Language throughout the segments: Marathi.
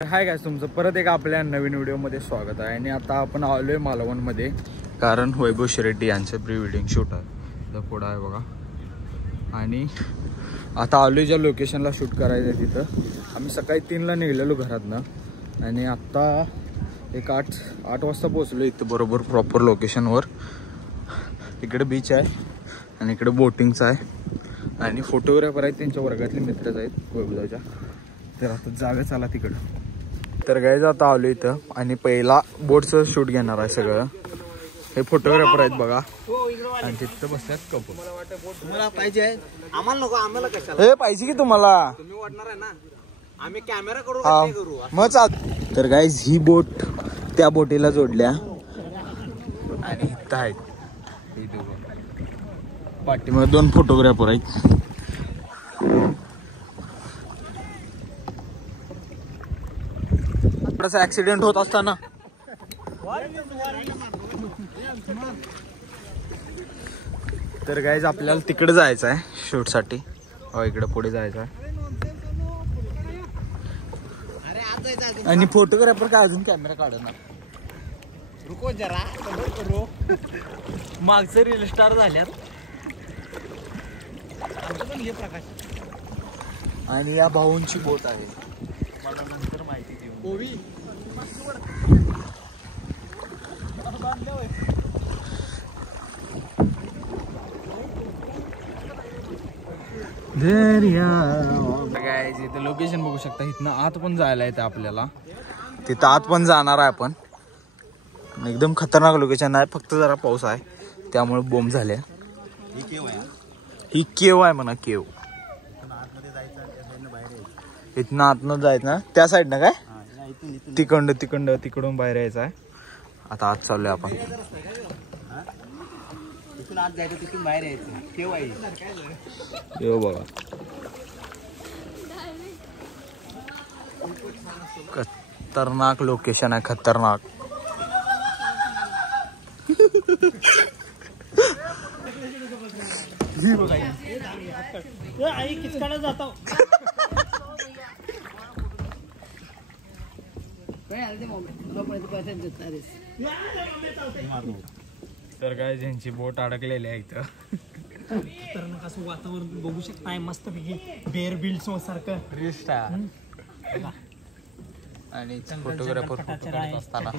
हाय गाइस, तुमचं परत एक आपल्या नवीन व्हिडिओमध्ये स्वागत आहे. आणि आता आपण आलोय मालवणमध्ये, कारण वैभव शेट्टी यांचं प्री वेडिंग शूट आहे. तर पुढं आहे बघा. आणि आता आलोय ज्या लोकेशनला शूट करायचं आहे तिथं. आम्ही सकाळी 3ला निघलेलो घरातनं आणि आत्ता एक 8 वाजता पोहोचलो इथं बरोबर प्रॉपर लोकेशनवर. इकडे बीच आहे आणि इकडे बोटिंगचं आहे आणि फोटोग्राफर आहेत, त्यांच्या वर्गातले मित्रच आहेत वैभवच्या. तर आता जागा चला तिकडं. तर गाईज आता आलो इथं आणि पहिला बोटचं शूट घेणार आहे सगळं. हे फोटोग्राफर आहेत बघा आणि तिथं बसल्यात कपल. तुम्हाला पाहिजे आम्हाला नको, आम्हाला कशाला हे पाहिजे की तुम्हाला, तुम्ही वाटणार आहे ना, आम्ही कॅमेरा करू हा का करू मग चाल. तर गाईज ही बोट त्या बोटीला जोडल्या आणि इथं आहेत हे दोघं. पाठीमध्ये 2 फोटोग्राफर आहेत. थोडासा ऍक्सिडेंट होत असताना तर गाईज आपल्याला तिकडे जायचं आहे शूट साठी. इकडे पुढे जायचं आहे आणि फोटोग्राफर काय अजून कॅमेरा काढणार. रुको जरा करू. मागचं रील स्टार झाल्यात. पण हे प्रकाश आणि या भाऊंची बोट आहे, मला नंतर माहिती देऊ. कोवी गाईज इथं लोकेशन बघू शकता. इथनं आत पण जायला येतं आपल्याला. तिथं आत पण जाणार आहे आपण. एकदम खतरनाक लोकेशन आहे, फक्त जरा पाऊस आहे त्यामुळे बोंब झाले. ही केव आहे म्हणा, केव. इथनं आतनं जायचं ना, त्या साईडनं काय तिकडून बाहेर यायचं आहे. आता आत चाललोय आपण. तिथून आत जायचं, तिथून बाहेर यायचं. केव आहे येऊ बघा. खतरनाक लोकेशन आहे, खतरनाक. तर काय ज्यांची बोट अडकलेली आहे इथं. खतरनाक असं वातावरण बघू शकताय, मस्त पैकी बेअर बिल्ड्स सारखं रिस्ट आहे. आणि फोटोग्राफर असताना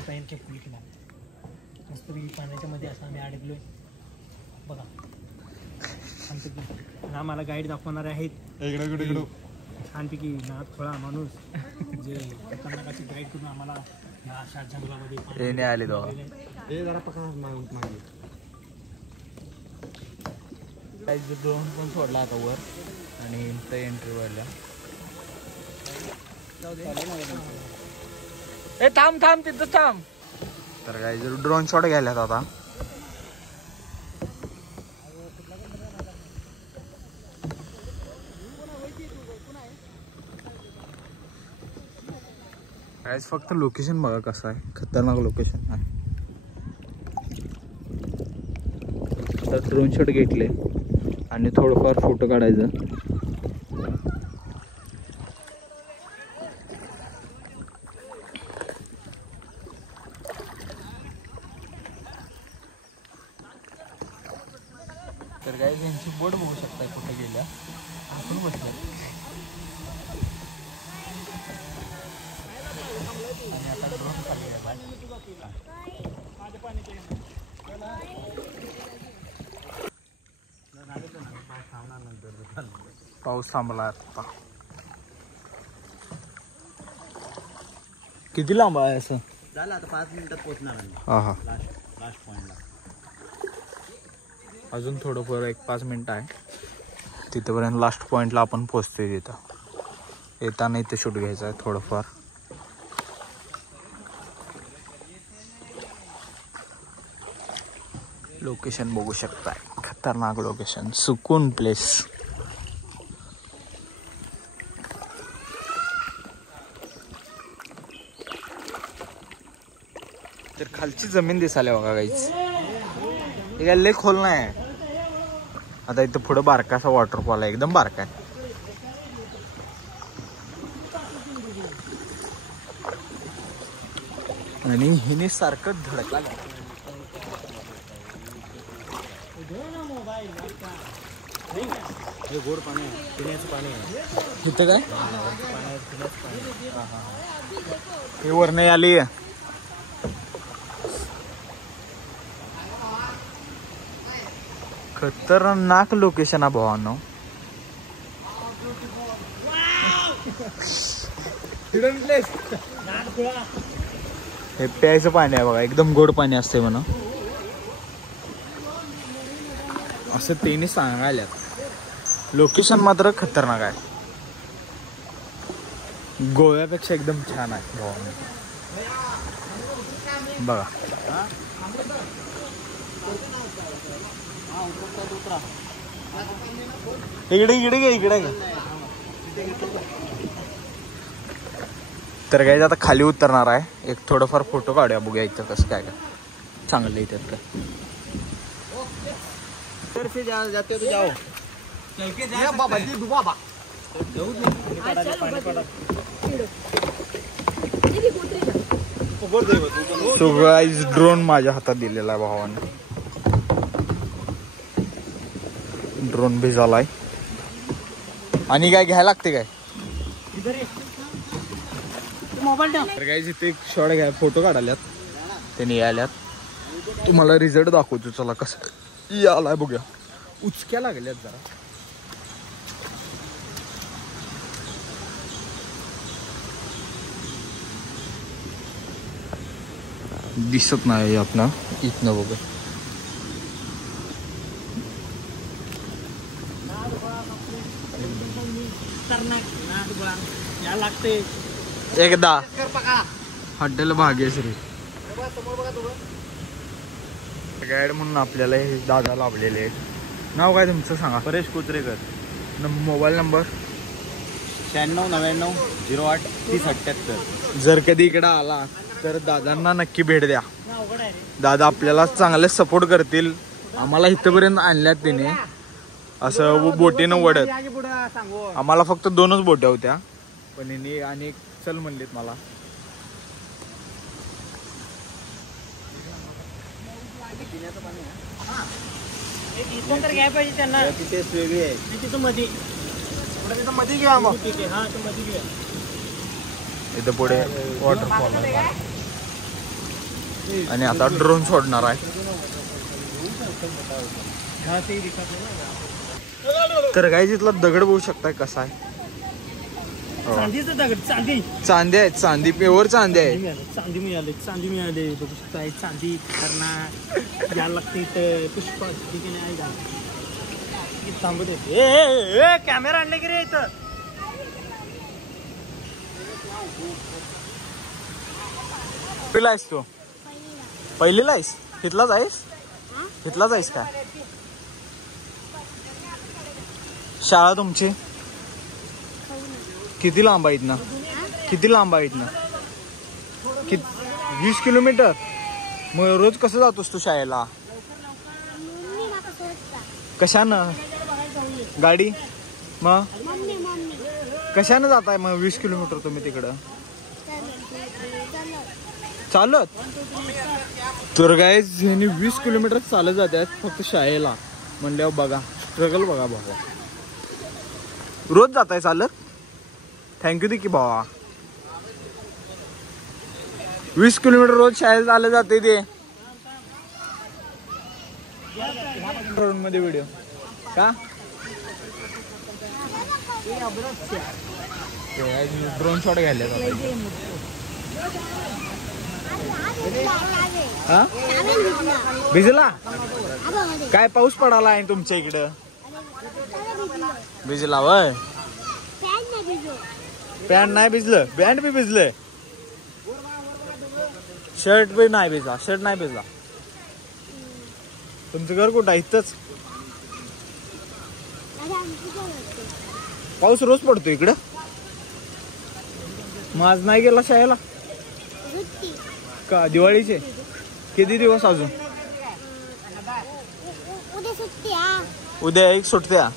मस्त पैकी पाण्याच्या मध्ये असं आम्ही अडकलोय बघा. ना मला गाईड दाखवणारे आहेत छानपैकी ना, थोडा माणूस जे खतरनाक अशी गाईड करून आम्हाला या अशा जंगलामध्ये येणे आले दोघा. जरा पकडा मागे. ड्रोन पण सोडला आता वर आणि इथं एंट्री व्हायला. ए थांब तिथं थांब. तर काय ड्रोन शॉट घ्यायला आता. गाइस फक्त लोकेशन बघा कसं आहे, खतरनाक लोकेशन आहे. तर ड्रोन शॉट घेतले आणि थोडंफार फोटो काढायचं. तर गाइस यांची बोट बघू शकताय कुठे गेल्या. आपण बसलो आणि आता ड्रोन खाली पाऊस थांबला आता. किती लांब आहे असं झालं आता 5 मिनिटात पोहोचणार. हा लास्ट पॉइंटला अजून थोडंफार 1-5 मिनिट आहे. तिथपर्यंत लास्ट पॉइंटला आपण पोहोचतोय. तिथं येताना इथं शूट घ्यायचं आहे थोडंफार. लोकेशन बघू शकताय, खतरनाक लोकेशन, सुकून प्लेस. तर खालची जमीन दिसायला बघा गाईच. हे लय खोल नाही. आता इथं पुढं बारकासा वॉटरफॉल आहे, एकदम बारका आहे. आणि हिने सारखं धडकला. हे गोड पाणी आहे, पिण्याचं पाणी आहे. इथं काय हे वरणे आली आहे. खतरनाक लोकेशन आहे भावांनो. हे प्यायचं पाणी आहे बघा, एकदम गोड पाणी असते म्हणा असं त्यांनी सांगायला. लोकेशन मात्र खतरनाक आहे, गोव्यापेक्षा एकदम छान आहे भावांनो. बघा इकडे इकडे इकडे. तर काय आता खाली उतरणार आहे, एक थोडंफार फोटो काढूया, बघूया इथं कसं काय काय चांगलं इथं काय. जाते तो जाओ बाबा. तो गाइस ड्रोन माझ्या हातात दिलेला आहे भावाने. ड्रोन भिजालाय आणि काय घ्यायला लागते काय. तर गाइस इथे एक शॉट घ्या, फोटो काढाल्यात त्यांनी यायल्यात. तुम्हाला रिझल्ट दाखवतो चला कसं यालाय बघूया. उचक्या लागल्यात जरा. दिसत नाही आपला इथनं बघ. एकदा हॉटेल भाग्यश्री गाईड म्हणून आपल्याला हे दादा लाभलेले आहेत. नाव काय तुमचं सांगा. परेश कुत्रेकर. Mobile number 9699083078. जर कधी इकडं आला तर दादांना नक्की भेट द्या. दादा आपल्याला चांगले सपोर्ट करतील. आम्हाला इथपर्यंत आणल्यात त्याने असं बोटीनं वडत. आम्हाला फक्त 2च बोट्या होत्या पण हिने आणि चल म्हणलीत मला. टेस्ट वेगळी आहे. मध्ये घ्या मग. इथं पुढे वॉटरफॉल आणि आता ड्रोन सोडणार आहे. तर काय तिथला दगड बघू शकताय कसा आहे. चांदीचं दगड. चांदी आहेत, चांदी प्युअर चांदी आहे. चांदी मिळाले बघू शकताय. चांदी खतरनाक यायला लागते इथं. पुष्पा ठिकाणी आहे का थांबत आहे. कॅमेरा आणले की रे इथं. पहिला आहेस तू? पहिलीला आहेस? इथलाच आहेस? इथलाच आहेस का? शाळा तुमची किती लांब आहे इथनं? किती लांब आहे इथनं? 20 किलोमीटर. मग रोज कसं जातोस तू शाळेला? कशानं? गाडी? मग कशानं जाताय मग 20 किलोमीटर तुम्ही तिकडं? चालत? तर गाईज ह्यांनी 20 किलोमीटर चालत जातात फक्त शाळेला म्हणल्यावर बघा स्ट्रगल बघा बाबा. रोज जाताय चालत? थँक्यू दे की भावा. 20 किलोमीटर रोज शाळेला चालत जाते ते. मध्ये व्हिडिओ का ड्रोन शॉट घ्यायला. हा भिजला काय? पाऊस पडाला आहे तुमच्या इकडं? भिजला वय? पॅन्ट नाही भिजलं, पॅन्ट बी भिजलं, शर्ट बी नाही भिजला. शर्ट नाही भिजला. तुमचं घर कुठं आहे? इथंच. पाऊस रोज पडतो इकडं. मग आज नाही गेला शाळेला का? दिवाळीचे किती दिवस अजून? उद्या एक सुट्ट्या,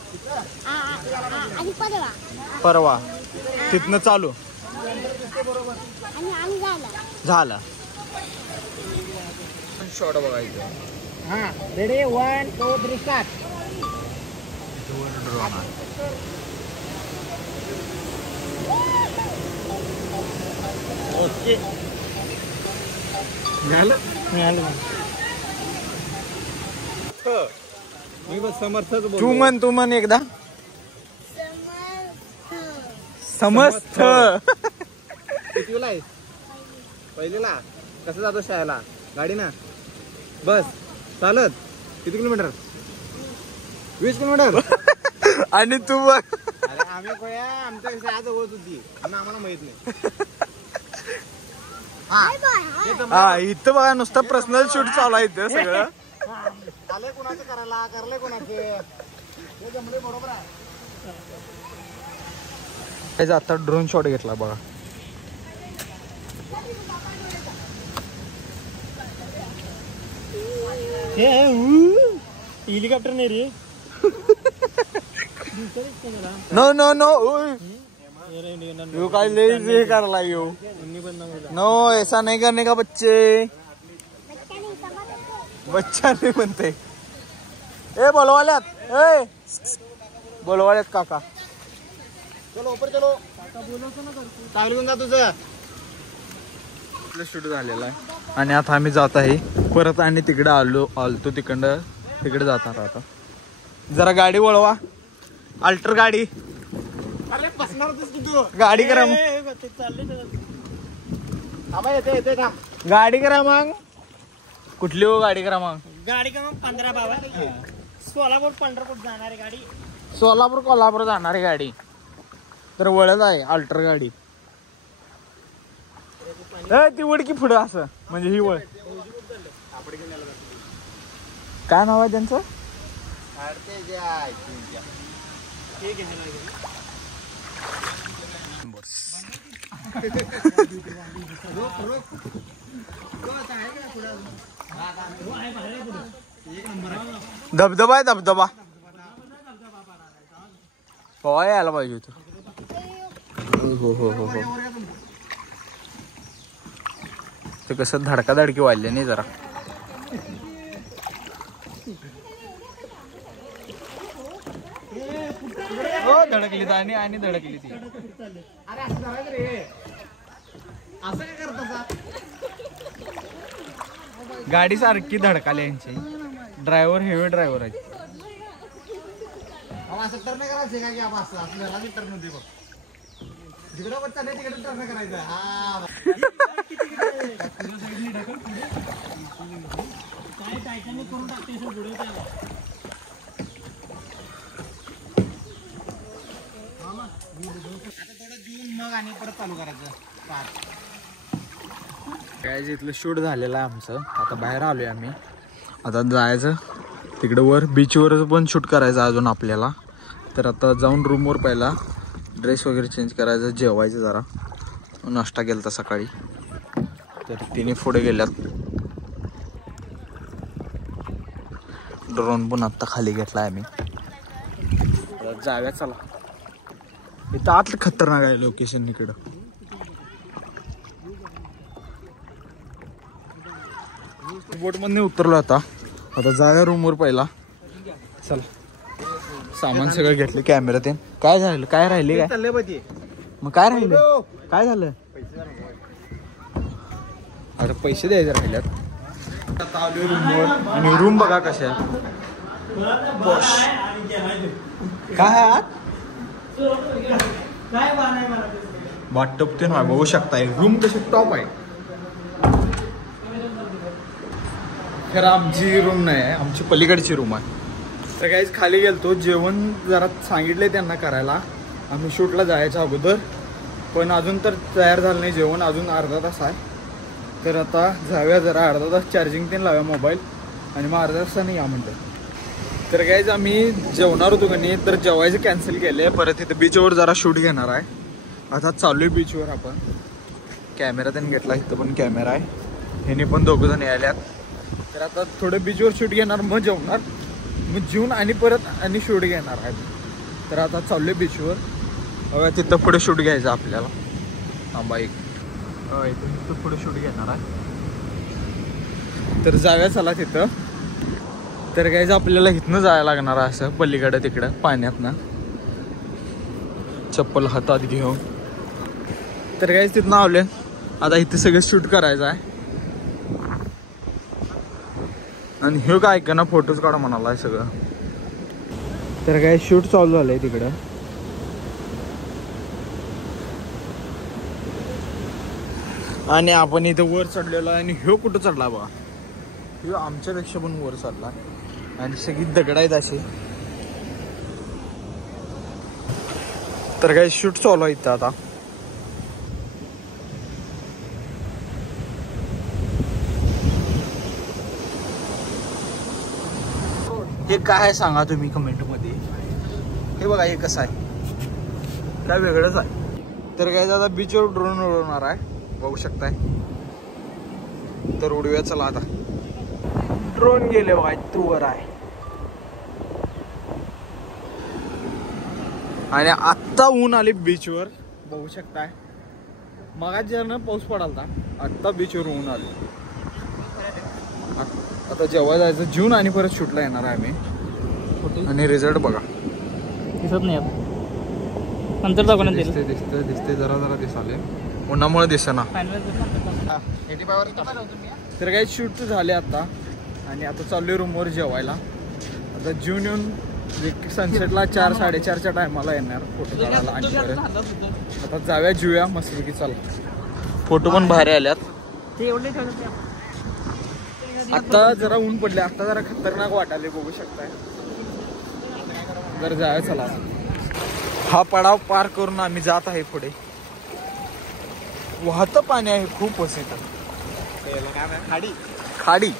परवा तिथनं चालू झालं. शॉट बघायचं. हा रेडी 1 2 3 स्टार्ट. ड्रोन ओके झालं. मिळालं. मी बस समर्थच बोलतो. तू म्हण एकदा. समर्थ. कितीला आहेस? पहिलीला. कसं जातो शाळेला? गाडी ना बस चालत? किती किलोमीटर? 20 किलोमीटर. आणि तू बघ. अरे आम्ही कोया आमच्या शाळा जवळच होती आणि आम्हाला माहित नाही. हा इथं बघा नुसतं पर्सनल शूट चालू आहे इथं सगळं. आलंय कोणाचं करायला? करलंय कोणाचं? हे जमले बरोबर आहे. आता ड्रोन शॉट घेतला बघा. हेलिकॉप्टर नाही रे. No no no. यो काय ले करायला यो. नो ऐसा नहीं करने का बच्चे. बच्चा नाही म्हणते. ए बोलवाल्यात. ए बोलवाल्यात काका. चलो ऊपर चलो. चांगली घेऊन जा तुझं. शूट झालेला आहे आणि आता आम्ही जात आहे परत आणि तिकडे आलतो तिकडे जाणार आता. जरा गाडी वळवा. अल्टर गाडी. अरे बसणार होतीस की तू? गाडी करा मग. येते का? गाडी करा मग. कुठली हो गाडी करा मग. गाडी का मग 15 बाबा. सोलापूर पंढरपूर जाणारी गाडी. सोलापूर कोल्हापूर जाणारी गाडी तर वळत आहे अल्टर गाडी. ती वडकी पुढं असं म्हणजे ही वळ. काय नाव आहे त्यांचं? धबधबा आहे धबधबा. हो यायला पाहिजे होतं. हो हो हो हो. ते कसं धडकाधडकी वाढले नाही जरा. हो धडकली आणि धडकली ती. अरे असं करायचं रे. असं काय करता? गाडी सारखी धडकाली यांची. ड्रायव्हर हेवी ड्रायव्हर आहे. असं टर्न करायचं का की असं असं घराची टर्न होते बघ. जिकडं बच्चा नाही तिकडे टर्न करायचं. हा काय टायटानिक करून टाकते सर पुढे त्याला. आता थोडं जून मग आणि परत चालू करायचं. काय इथलं शूट झालेलं आहे आमचं. आता बाहेर आलोय आम्ही. आता जायचं तिकडे वर बीचवर पण शूट करायचं अजून आपल्याला. तर आता जाऊन रूमवर पहिला ड्रेस वगैरे चेंज करायचं. जेवायचं जरा. नाश्ता केला सकाळी. तर तिने पुढे गेल्यात. ड्रोन पण आत्ता खाली घेतला आम्ही. जाऊया चला. इथं आतलं खतरनाक आहे लोकेशन इकडं. बोट मध्ये उतरलो आता जाऊया रूमवर पहिला. चला सामान सगळं घेतले. कॅमेरा ते काय झालं काय राहिले काय चाललंय पाहिजे. मग काय राहिलं काय झालं. आता पैसे द्यायचे राहिल्यात. आता आलोय रूमवर आणि रूम बघा कशा काय आत बाथटब ते नाही बघू शकताय. रूम कशी टॉप आहे. खरं आमची रूम नाही आहे. आमची पलीकडची रूम आहे. तर काहीच खाली गेलतो. जेवण जरा सांगितलंय त्यांना करायला आम्ही शूटला जायच्या अगोदर. पण अजून तर तयार झालं नाही जेवण. अजून अर्धा तास आहे. तर आता जाऊया जरा अर्धा तास चार्जिंग ते लावूया मोबाईल आणि मग अर्धा तासाने या म्हणतात. तर काहीच आम्ही जेवणार होतो का नाही तर जेवायचं कॅन्सल केलं आहे. परत इथं बीचवर जरा शूट घेणार आहे. आता चालू आहे बीचवर आपण. कॅमेरा त्यांनी घेतला. इथं पण कॅमेरा आहे. ह्याने पण दोघंजण यायल्यात. तर आता थोडं बीचवर शूट घेणार मग जेवणार. मग जेवून आणि परत आणि शूट घेणार आहे. तर आता चालू आहे बीचवर. तिथं पुढे शूट घ्यायचं आपल्याला. थांबा एक इथं पुढे शूट घेणार आहे. तर जाऊया चला तिथं. तर काहीच आपल्याला इथनं जायला लागणार आहे असं पलीकडं तिकडं पाण्यातनं चप्पल हातात घेऊन. तर काहीच तिथनं आवले आता इथे सगळं शूट करायचं आहे. आणि हे काय ऐका ना फोटोज काढा म्हणाला सगळं. तर काय शूट चालू झालंय तिकडं. आणि आपण इथं वर चढलेलो आहे आणि ह्यो कुठं चढला बघा. ह्यो आमच्यापेक्षा पण वर चढला आणि सगळी दगड आहेत अशी. तर काय शूट चालू आहे इथं आता. हे काय आहे सांगा तुम्ही कमेंट मध्ये. हे बघा हे कसं आहे काय वेगळंच आहे. तर काय आता बीचवर ड्रोन उडवणार आहे बघू शकताय. तर उडूया चला आता. ड्रोन गेले बघा तू वर आहे. आणि आत्ता ऊन आली बीचवर बघू शकताय. मगाच जर पाऊस पडालता आत्ता बीचवर ऊन आले. आता जेव्हा जायचं जून आणि परत शूटला येणार आहे आम्ही. आणि रिझल्ट बघा दिसत नाही नंतर दाखवण्यात येईल. दिसते दिसते दिसते जरा जरा दिसाले उन्हामुळे दिसेना. तर काही शूट झाले आता आणि आता चाललोय रूमवर जेवायला. आता जून येऊन सनसेटला 4 साडेचारच्या टायमाला येणार फोटो काढायला. आणि परत आता जाऊया जेऊया मस्तपैकी. चला फोटो पण भारी आल्यात. ते एवढे आता जरा ऊन पडले आता जरा खतरनाक वाटायले बघू शकताय. जर जाऊया चला. हा पडाव पार करून आम्ही जात आहे पुढे. वाहतं पाणी आहे खूप वसत. खाडी खाडी.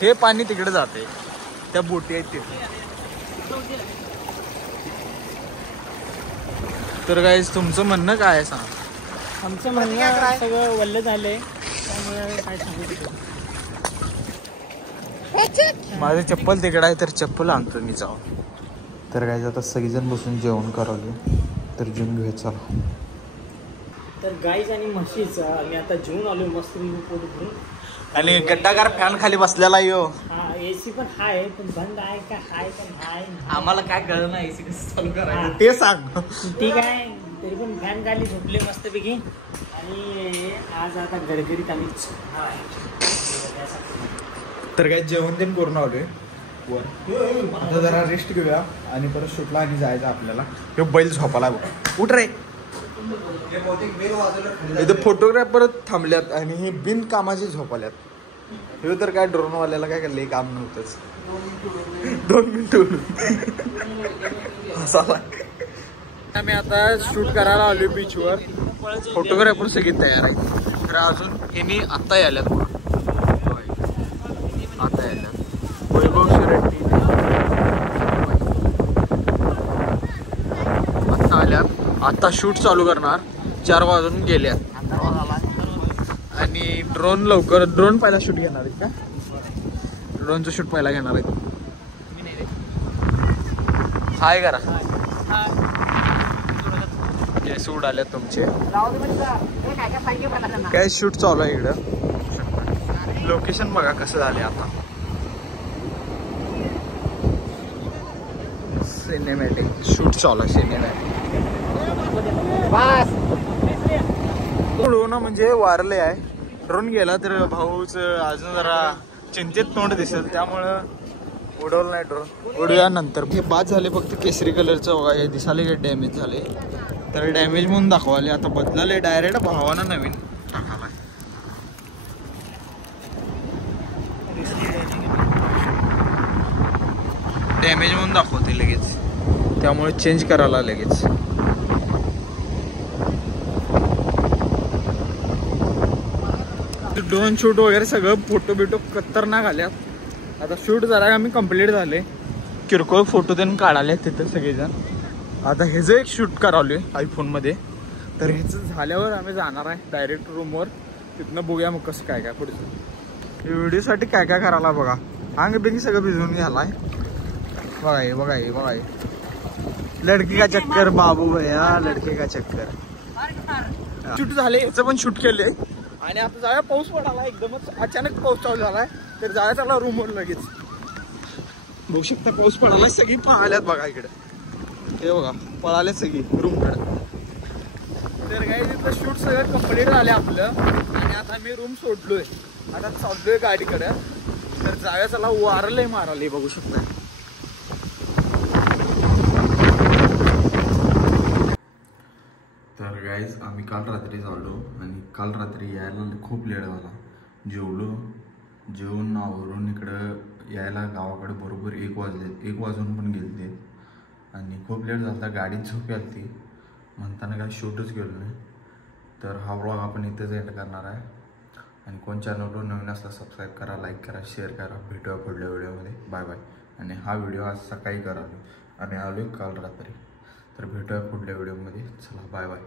हे पाणी तिकडे जाते त्या बोटी आहेत तिथे. तर काय तुमचं म्हणणं काय आहे सांग. आमचं म्हणणं सगळं वल्ल झालंय त्यामुळे काय सांगू शकतो. माझं चप्पल तिकडे आहे तर चप्पल आणतो मी जाऊन. तर काय आता सगळीजण बसून जेवण करावले तर जेवून घेऊया चला. तर गाईज आणि म्हशीच आम्ही आता जेवून आलो मस्त पोट भरून. आणि गड्डागार फॅन खाली बसलेला यो. हा एसी पण हाय पण बंद आहे का हाय पण हाय. आम्हाला काय कळलं नाही एसी कसं चालू हा. करायचं ते सांग. ठीक आहे तरी पण फॅन खाली झोपले मस्तपैकी. आणि आज आता गडगडीत आम्ही तर काय जेवण तेन करून आलोय वर. आता जरा रेस्ट घेऊया आणि परत शूटला आणि जायचं आपल्याला. हे बैल झोपाला बघ उठ रे. इथे फोटोग्राफर थांबल्यात आणि हे बिन कामाचे झोपाल्यात. हे तर काय ड्रोनवाल्याला काय लई काम नव्हतंच. 2 मिनिटं आम्ही आता शूट करायला आलोय बीचवर. फोटोग्राफर सगळी तयार आहे. तर अजून हे आता याल्यात आता याल्यात वैभव शिरट्टी आता आल्यात. आता शूट चालू करणार. 4 वाजून गेल्यात आणि ड्रोन पहिला शूट घेणार आहेत का. ड्रोनचं शूट पहिला घेणार आहेत. हाय करा केस उडाले तुमचे. काय शूट चालू आहे इकडं. लोकेशन बघा कसं झाले आता. सिनेमॅटिक शूट चालू आहे. सिनेमॅटिक उडवणं म्हणजे वारले आहे. ड्रोन गेला तर भाऊच अजून जरा चिंतेत तोंड दिसेल त्यामुळं उडवलं नाही ड्रोन. उडूया नंतर. हे बाद झाले फक्त केसरी कलरचं बघा. हे दिसाले काय डॅमेज झाले तर डॅमेज म्हणून दाखवाले. आता बदलाले डायरेक्ट भावानं नवीन टाकाला. डॅमेज म्हणून दाखवते लगेच त्यामुळे चेंज करायला लगेच. ड्रोन शूट वगैरे सगळं फोटो बिटो खतरनाक आल्यात. आता शूट जरा आम्ही कंप्लीट झाले. किरकोळ फोटो त्यांनी काढाले तिथं सगळेजण. आता ह्याचं एक शूट करावले आयफोनमध्ये. तर ह्याचं झाल्यावर आम्ही जाणार आहे डायरेक्ट रूमवर. तिथनं बघूया मग कसं काय काय पुढचं. व्हिडिओसाठी काय काय करायला बघा. अंग बिंग सगळं भिजवून घ्यालाय बघा. हे बघा हे बघा. लडकी का चक्कर बाबू भैया लडके का चक्कर. शूट झाले. याचं पण शूट केले आणि आता जाऊया, पाऊस पडाला एकदमच अचानक पाऊस चालू झालाय, तर जाऊया त्याला रूमवर लगेच. बघू शकता पाऊस पडालाय, सगळी पळाल्यात बघा इकडे, हे बघा पळाल्यात सगळी रूमकडे. तर काय तिथलं शूट सगळं कंप्लीट झालं आपलं आणि आता मी रूम सोडलोय, आता चाललोय गाडीकडे. तर जाऊया चला, वारलंय मारालंय बघू शकता. तर गाईज आम्ही काल रात्री चाललो आणि काल रात्री यायला खूप लेट झाला. जेवून आवरून इकडं यायला गावाकडे बरोबर 1 वाजले, 1 वाजून पण गेले ते आणि खूप लेट झाला. गाडीत झोप आली म्हणताना काय शूटच केलं नाही. तर हा व्लॉग आपण इथेच एंड करणार आहे आणि कोण चॅनलवर नवीन असला सबस्क्राईब करा, लाईक करा, शेअर करा. भेटूया पुढल्या व्हिडिओमध्ये. Bye bye. आणि हा व्हिडिओ आज सकाळी करा आणि आलो काल रात्री. तर भेटूया पुढल्या व्हिडिओमध्ये. चला बाय बाय.